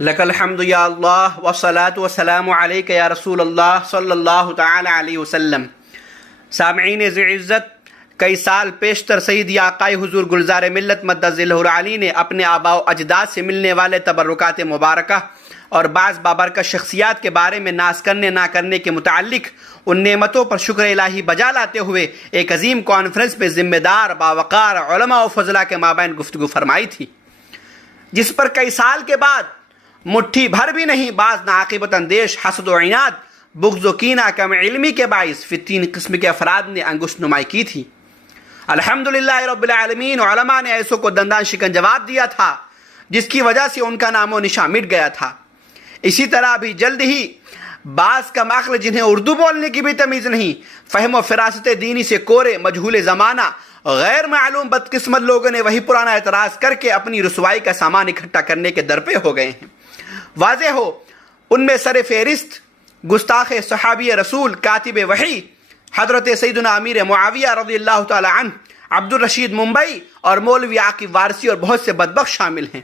لک الحمد یا اللہ والصلاۃ والسلام علیک یا رسول اللہ صلی اللہ تعالی علیہ وسلم۔ سامعین ذی عزت، کئی سال پیشتر سیدی آقائے حضور گلزار ملت مدد ذلہ العالی نے اپنے آباء و اجداد سے ملنے والے تبرکات مبارکہ اور بعض بابرکت شخصیات کے بارے میں ناز کرنے نہ کرنے کے متعلق ان نعمتوں پر شکر الہی بجا لاتے ہوئے ایک عظیم کانفرنس میں ذمہ دار باوقار علماء و فضلاء کے مابین گفتگو فرمائی تھی، جس پر کئی سال کے بعد مٹھی بھر بھی نہیں بعض ناعاقبت اندیش حسد و عناد، بغض و کینہ، کم علمی کے باعث فی تین قسم کے افراد نے انگشت نمائی کی تھی۔ الحمدللہ رب العالمین، علماء نے ایسوں کو دندان شکن جواب دیا تھا جس کی وجہ سے ان کا نام و نشان مٹ گیا تھا۔ اسی طرح بھی جلد ہی بعض کم عقل جنہیں اردو بولنے کی بھی تمیز نہیں، فہم و فراست دینی سے کورے، مجہول زمانہ، غیر معلوم بدقسمت لوگوں نے وہی پرانا اعتراض کر کے اپنی رسوائی کا سامان اکٹھا کرنے کے درپے ہو گئے ہیں۔ واضح ہو ان میں سر فہرست گستاخ صحابی رسول کاتب وحی حضرت سیدنا امیر معاویہ رضی اللہ تعالی عنہ، عبد الرشید ممبئی اور مولوی عاقب وارثی اور بہت سے بدبخت شامل ہیں۔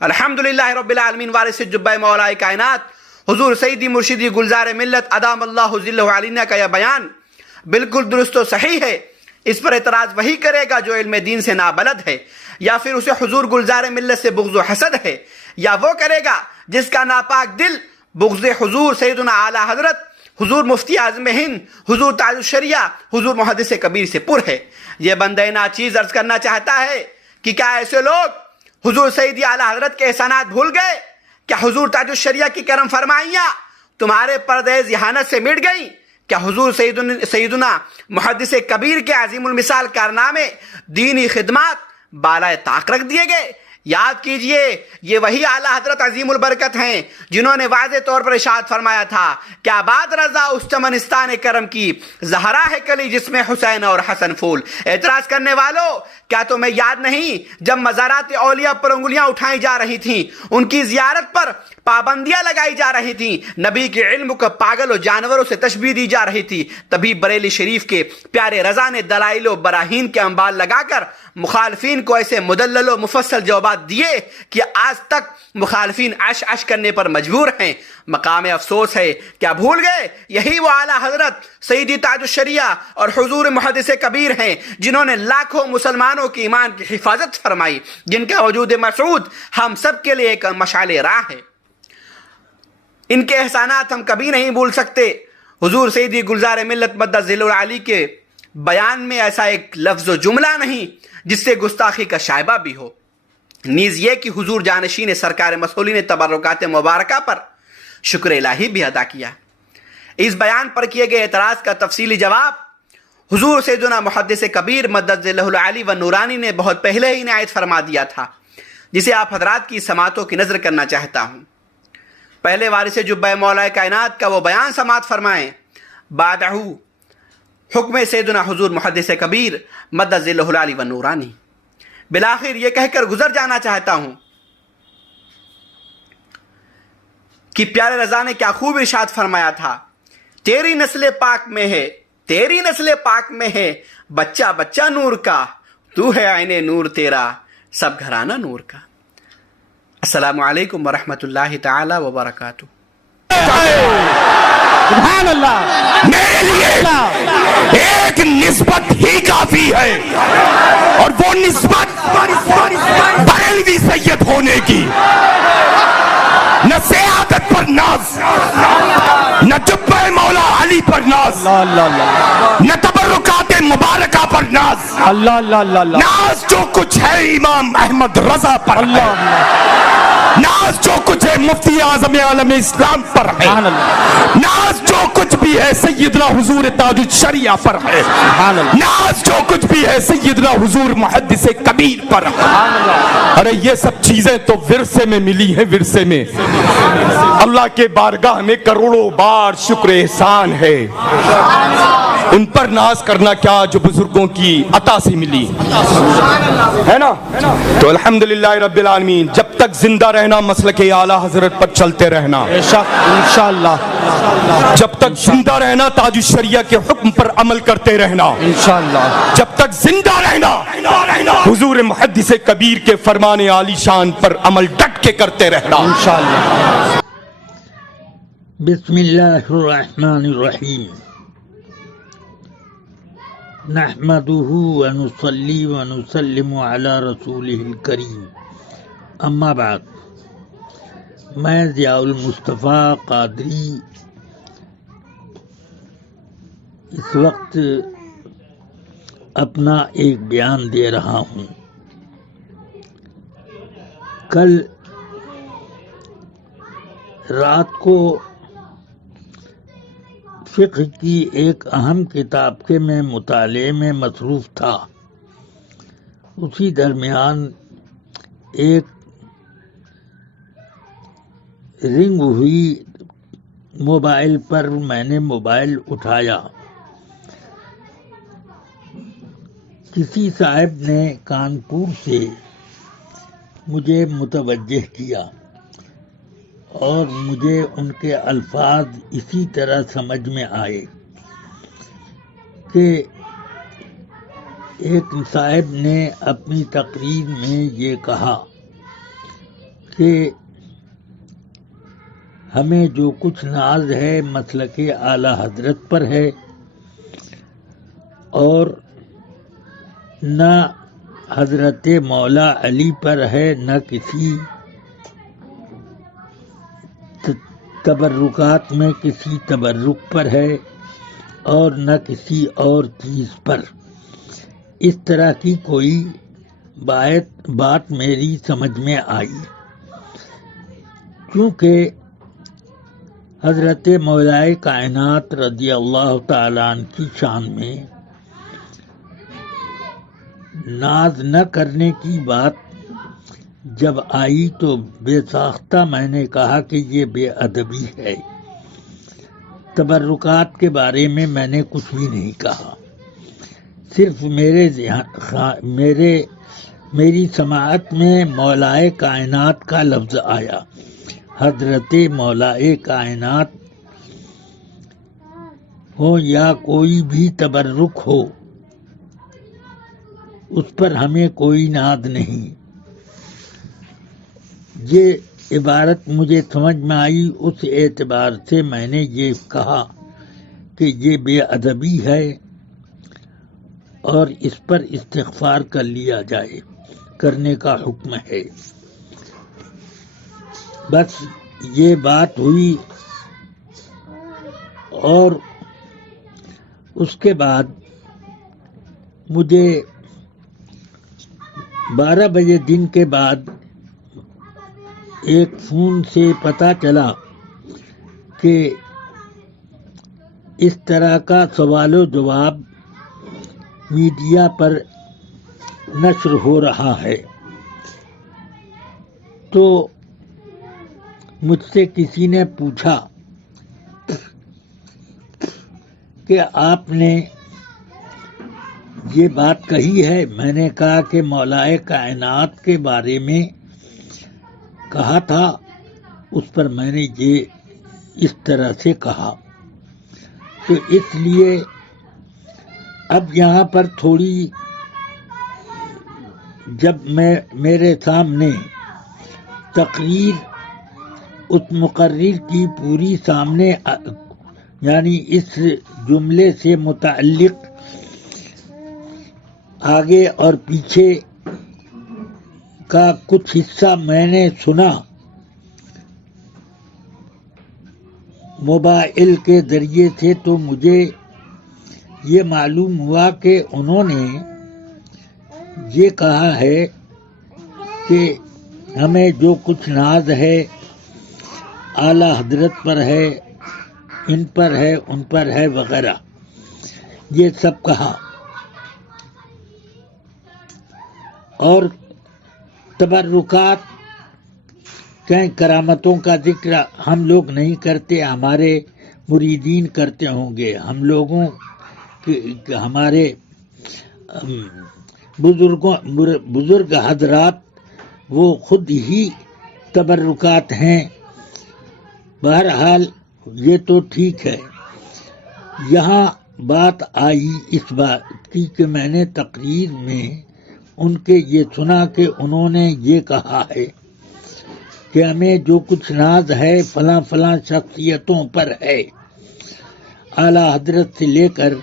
الحمدللہ رب العالمین وارث جبہ مولا کائنات حضور سیدی مرشدی گلزار ملت ادام اللہ ذلہ علیہ کا یہ بیان بالکل درست و صحیح ہے۔ اس پر اعتراض وہی کرے گا جو علم دین سے نابلد ہے، یا پھر اسے حضور گلزار ملت سے بغض و حسد ہے، یا وہ کرے گا جس کا ناپاک دل بغض حضور سیدنا اعلیٰ حضرت حضور مفتی اعظم ہند، حضور تاج الشریعہ، حضور محدث کبیر سے پر ہے۔ یہ بندہ ناچیز عرض کرنا چاہتا ہے کہ کیا ایسے لوگ حضور سیدی اعلیٰ حضرت کے احسانات بھول گئے؟ کیا حضور تاج الشریعہ کی کرم فرمائیاں تمہارے پردے ذہانت سے مٹ گئیں؟ کیا حضور سیدنا محدث کبیر کے عظیم المثال کارنامے، دینی خدمات بالائے طاق رکھ دیے گئے؟ یاد کیجئے، یہ وہی اعلیٰ حضرت عظیم البرکت ہیں جنہوں نے واضح طور پر ارشاد فرمایا تھا کہ آباد رضا اس چمنستان کرم کی، زہرا ہے کلی جس میں حسین اور حسن پھول۔ اعتراض کرنے والوں، کیا تمہیں یاد نہیں جب مزارات اولیاء پر انگلیاں اٹھائی جا رہی تھیں، ان کی زیارت پر پابندیاں لگائی جا رہی تھیں، نبی کے علم کو پاگل و جانوروں سے تشبیہ دی جا رہی تھی، تبھی بریلی شریف کے پیارے رضا نے دلائل و براہین کے انبال لگا کر مخالفین کو ایسے مدلل و مفصل جوابات دیے کہ آج تک مخالفین عش عش کرنے پر مجبور ہیں۔ مقام افسوس ہے، کیا بھول گئے یہی وہ اعلیٰ حضرت سیدی تاج الشریعہ اور حضور محدث کبیر ہیں جنہوں نے لاکھوں مسلمانوں کی ایمان کی حفاظت فرمائی، جن کا وجود مسعود ہم سب کے لیے ایک مشعل راہ ہے۔ ان کے احسانات ہم کبھی نہیں بھول سکتے۔ حضور سیدی گلزار ملت مدد ذلہ العالی کے بیان میں ایسا ایک لفظ و جملہ نہیں جس سے گستاخی کا شائبہ بھی ہو، نیز یہ کہ حضور جانشین سرکار مسئولین تبرکات مبارکہ پر شکر الہی بھی ادا کیا۔ اس بیان پر کیے گئے اعتراض کا تفصیلی جواب حضور سیدنا محدث کبیر مدد ذلہ العالی و نورانی نے بہت پہلے ہی عنایت فرما دیا تھا، جسے آپ حضرات کی سماعتوں کی نظر کرنا چاہتا ہوں۔ پہلے وارث جبہ مولا کائنات کا وہ بیان سماعت فرمائیں، بعدہ حکم سیدنا حضور محدث کبیر مدد ذلہ العالی و نورانی۔ بالآخر یہ کہہ کر گزر جانا چاہتا ہوں کہ پیارے رضا نے کیا خوب ارشاد فرمایا تھا، تیری نسل پاک میں ہے، تیری نسل پاک میں ہے بچہ بچہ نور کا، تو ہے عین نور تیرا سب گھرانہ نور کا۔ السلام علیکم ورحمۃ اللہ تعالی وبرکاتہ۔ سبحان اللہ، میرے لیے ایک نسبت ہی کافی ہے، اور وہ نسبت بریلوی سید ہونے کی۔ نہ سیادت پر ناز، نہ جبہ مولا علی پر ناز، نہ تبرکات مبارکہ پر ناز، ناز جو کچھ ہے امام احمد رضا پر ہے، ناز جو کچھ ہے مفتی اعظم عالم اسلام پر ہے، ناز جو کچھ بھی ہے سیدنا حضور تاج الشریعہ پر ہے، ناز جو کچھ بھی ہے سیدنا حضور محدث کبیر پر ہے۔ ارے یہ سب چیزیں تو ورثے میں ملی ہیں، ورثے میں۔ اللہ کے بارگاہ میں کروڑوں بار شکر احسان ہے۔ ان پر ناز کرنا کیا جو بزرگوں کی عطا سے ملی ہے نا. تو الحمدللہ رب العالمین جب تک زندہ رہنا مسلک اعلیٰ حضرت پر چلتے رہنا, انشاءاللہ جب تک زندہ رہنا تاج الشریعہ کے حکم پر عمل کرتے رہنا, انشاءاللہ جب تک زندہ رہنا حضور محدث کبیر کے فرمان عالی شان پر عمل ڈٹ کے کرتے رہنا. انشاءاللہ. بسم اللہ الرحمن الرحیم. نحمده ونصلي ونسلم على رسوله الکریم. اما بعد, میں ضیاء المصطفیٰ قادری اس وقت اپنا ایک بیان دے رہا ہوں. کل رات کو فقہ کی ایک اہم کتاب کے میں مطالعے میں مصروف تھا. اسی درمیان ایک رنگ ہوئی موبائل پر میں نے موبائل اٹھایا. کسی صاحب نے کانپور سے مجھے متوجہ کیا اور مجھے ان کے الفاظ اسی طرح سمجھ میں آئے کہ ایک صاحب نے اپنی تقریر میں یہ کہا کہ ہمیں جو کچھ ناز ہے مسلک اعلیٰ حضرت پر ہے اور نہ حضرت مولا علی پر ہے, نہ کسی تبرکات میں کسی تبرک پر ہے اور نہ کسی اور چیز پر. اس طرح کی کوئی بات میری سمجھ میں آئی, کیونکہ حضرت مولائے کائنات رضی اللہ تعالیٰ عنہ کی شان میں ناز نہ کرنے کی بات جب آئی تو بے ساختہ میں نے کہا کہ یہ بے ادبی ہے. تبرکات کے بارے میں نے کچھ بھی نہیں کہا, صرف میری سماعت میں مولائے کائنات کا لفظ آیا. حضرت مولائے کائنات ہو یا کوئی بھی تبرک ہو, اس پر ہمیں کوئی ناز نہیں. یہ عبارت مجھے سمجھ میں آئی, اس اعتبار سے میں نے یہ کہا کہ یہ بے ادبی ہے اور اس پر استغفار کر لیا جائے, کرنے کا حکم ہے. بس یہ بات ہوئی اور اس کے بعد مجھے 12 بجے دن کے بعد ایک فون سے پتہ چلا کہ اس طرح کا سوال و جواب میڈیا پر نشر ہو رہا ہے. تو مجھ سے کسی نے پوچھا کہ آپ نے یہ بات کہی ہے. میں نے کہا کہ مولائے کائنات کے بارے میں کہا تھا, اس پر میں نے یہ اس طرح سے کہا. تو اس لیے اب یہاں پر تھوڑی جب میرے سامنے تقریر اس مقرر کی پوری سامنے یعنی اس جملے سے متعلق آگے اور پیچھے کا کچھ حصہ میں نے سنا موبائل کے ذریعے سے, تو مجھے یہ معلوم ہوا کہ انہوں نے یہ کہا ہے کہ ہمیں جو کچھ ناز ہے اعلیٰ حضرت پر ہے, ان پر ہے, ان پر ہے وغیرہ, یہ سب کہا. اور تبرکات کہیں کرامتوں کا ذکر ہم لوگ نہیں کرتے, ہمارے مریدین کرتے ہوں گے. ہم لوگوں کہ ہمارے بزرگ حضرات وہ خود ہی تبرکات ہیں. بہرحال یہ تو ٹھیک ہے. یہاں بات آئی اس بات کی کہ میں نے تقریر میں ان کے یہ سنا کہ انہوں نے یہ کہا ہے کہ ہمیں جو کچھ ناز ہے فلاں فلاں شخصیتوں پر ہے. اعلیٰ حضرت سے لے کر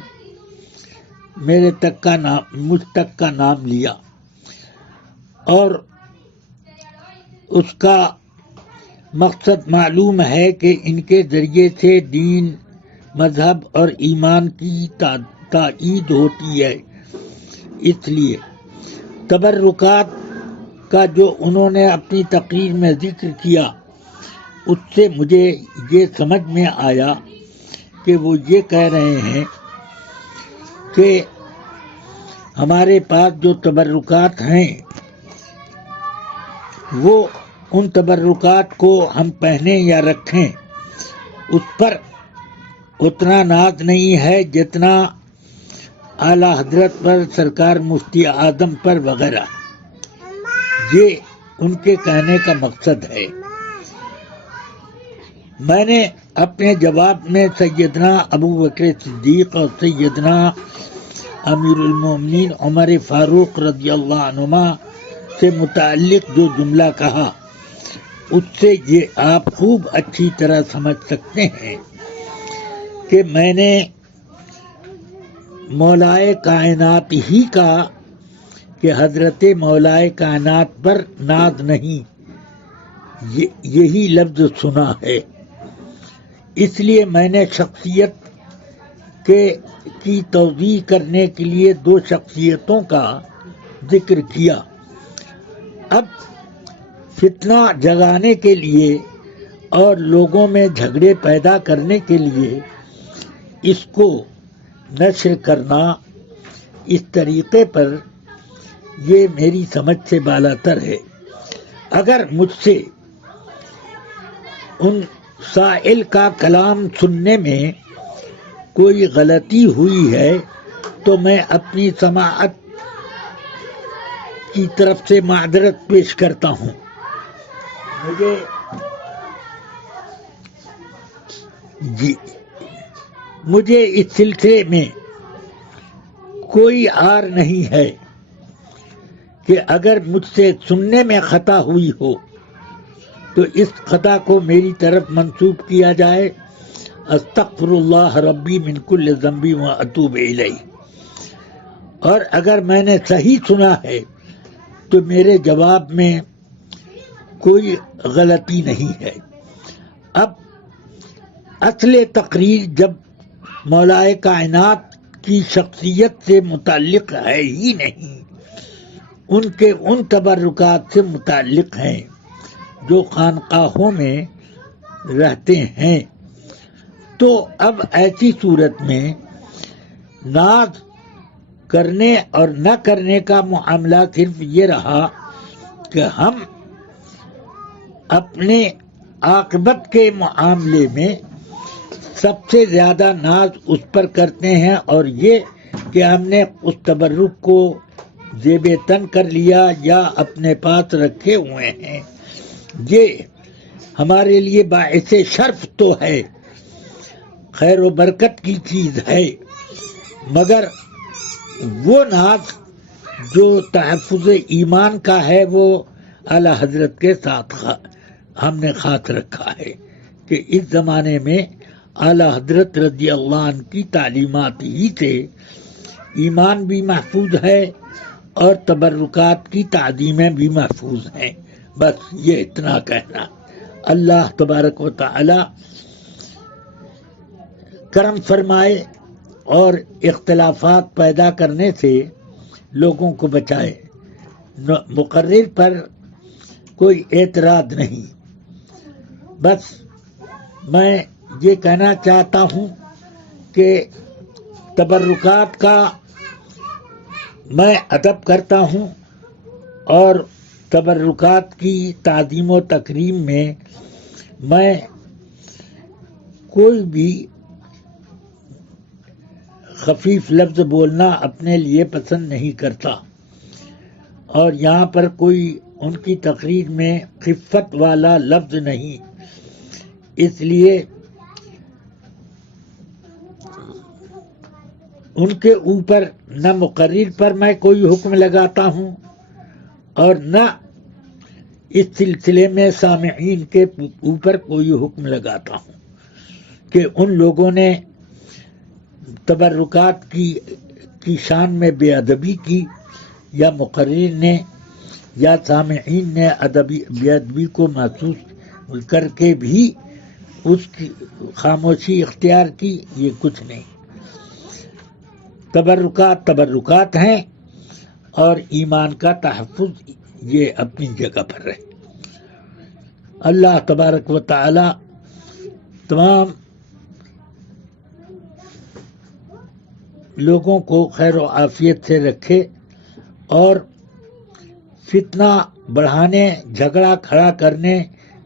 مجھ تک کا نام لیا اور اس کا مقصد معلوم ہے کہ ان کے ذریعے سے دین، مذہب اور ایمان کی تائید ہوتی ہے. اس لیے تبرکات کا جو انہوں نے اپنی تقریر میں ذکر کیا اس سے مجھے یہ سمجھ میں آیا کہ وہ یہ کہہ رہے ہیں کہ ہمارے پاس جو تبرکات ہیں وہ ان تبرکات کو ہم پہنیں یا رکھیں اس پر اتنا ناز نہیں ہے جتنا اعلیٰ حضرت پر، سرکار مفتی اعظم پر وغیرہ. یہ ان کے کہنے کا مقصد ہے. میں نے اپنے جواب میں سیدنا ابو بکر صدیق اور سیدنا امیر المومنین عمر فاروق رضی اللہ عنہما سے متعلق جو جملہ کہا اس سے یہ آپ خوب اچھی طرح سمجھ سکتے ہیں کہ میں نے مولائے کائنات ہی کا کہ حضرت مولائے کائنات پر ناز نہیں یہی لفظ سنا ہے. اس لیے میں نے شخصیت کی توضیح کرنے کے لیے دو شخصیتوں کا ذکر کیا. اب فتنہ جگانے کے لیے اور لوگوں میں جھگڑے پیدا کرنے کے لیے اس کو نشر کرنا اس طریقے پر یہ میری سمجھ سے بالاتر ہے. اگر مجھ سے ان سائل کا کلام سننے میں کوئی غلطی ہوئی ہے تو میں اپنی سماعت کی طرف سے معذرت پیش کرتا ہوں. مجھے اس سلسلے میں کوئی عار نہیں ہے کہ اگر مجھ سے سننے میں خطا ہوئی ہو تو اس خطا کو میری طرف منسوب کیا جائے. استغفر اللہ ربی من کل ذنب و اتوب الیہ. اور اگر میں نے صحیح سنا ہے تو میرے جواب میں کوئی غلطی نہیں ہے. اب اصل تقریر جب مولائے کائنات کی شخصیت سے متعلق ہے ہی نہیں، ان کے ان تبرکات سے متعلق ہیں جو خانقاہوں میں رہتے ہیں، تو اب ایسی صورت میں ناز کرنے اور نہ کرنے کا معاملہ صرف یہ رہا کہ ہم اپنے عاقبت کے معاملے میں سب سے زیادہ ناز اس پر کرتے ہیں، اور یہ کہ ہم نے اس تبرک کو زیب تن کر لیا یا اپنے پاس رکھے ہوئے ہیں. یہ ہمارے لیے باعث شرف تو ہے، خیر و برکت کی چیز ہے، مگر وہ ناز جو تحفظ ایمان کا ہے وہ اعلیٰ حضرت کے ساتھ ہم نے خاص رکھا ہے کہ اس زمانے میں اعلیٰ حضرت رضی اللہ عنہ کی تعلیمات ہی سے ایمان بھی محفوظ ہے اور تبرکات کی تعظیمیں بھی محفوظ ہیں. بس یہ اتنا کہنا. اللہ تبارک و تعالی کرم فرمائے اور اختلافات پیدا کرنے سے لوگوں کو بچائے. مقرر پر کوئی اعتراض نہیں. بس میں یہ کہنا چاہتا ہوں کہ تبرکات کا میں ادب کرتا ہوں اور تبرکات کی تعظیم و تکریم میں کوئی بھی خفیف لفظ بولنا اپنے لیے پسند نہیں کرتا، اور یہاں پر کوئی ان کی تقریر میں خفت والا لفظ نہیں، اس لیے ان کے اوپر نہ مقرر پر میں کوئی حکم لگاتا ہوں اور نہ اس سلسلے میں سامعین کے اوپر کوئی حکم لگاتا ہوں کہ ان لوگوں نے تبرکات کی شان میں بے ادبی کی، یا مقرر نے یا سامعین نے بے ادبی کو محسوس کر کے بھی اس کی خاموشی اختیار کی، یہ کچھ نہیں۔ تبرکات ہیں، اور ایمان کا تحفظ یہ اپنی جگہ پر رہے۔ اللہ تبارک و تعالی تمام لوگوں کو خیر و عافیت سے رکھے اور فتنہ بڑھانے، جھگڑا کھڑا کرنے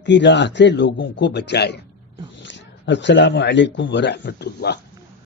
کی راہ سے لوگوں کو بچائے۔ السلام علیکم ورحمۃ اللہ۔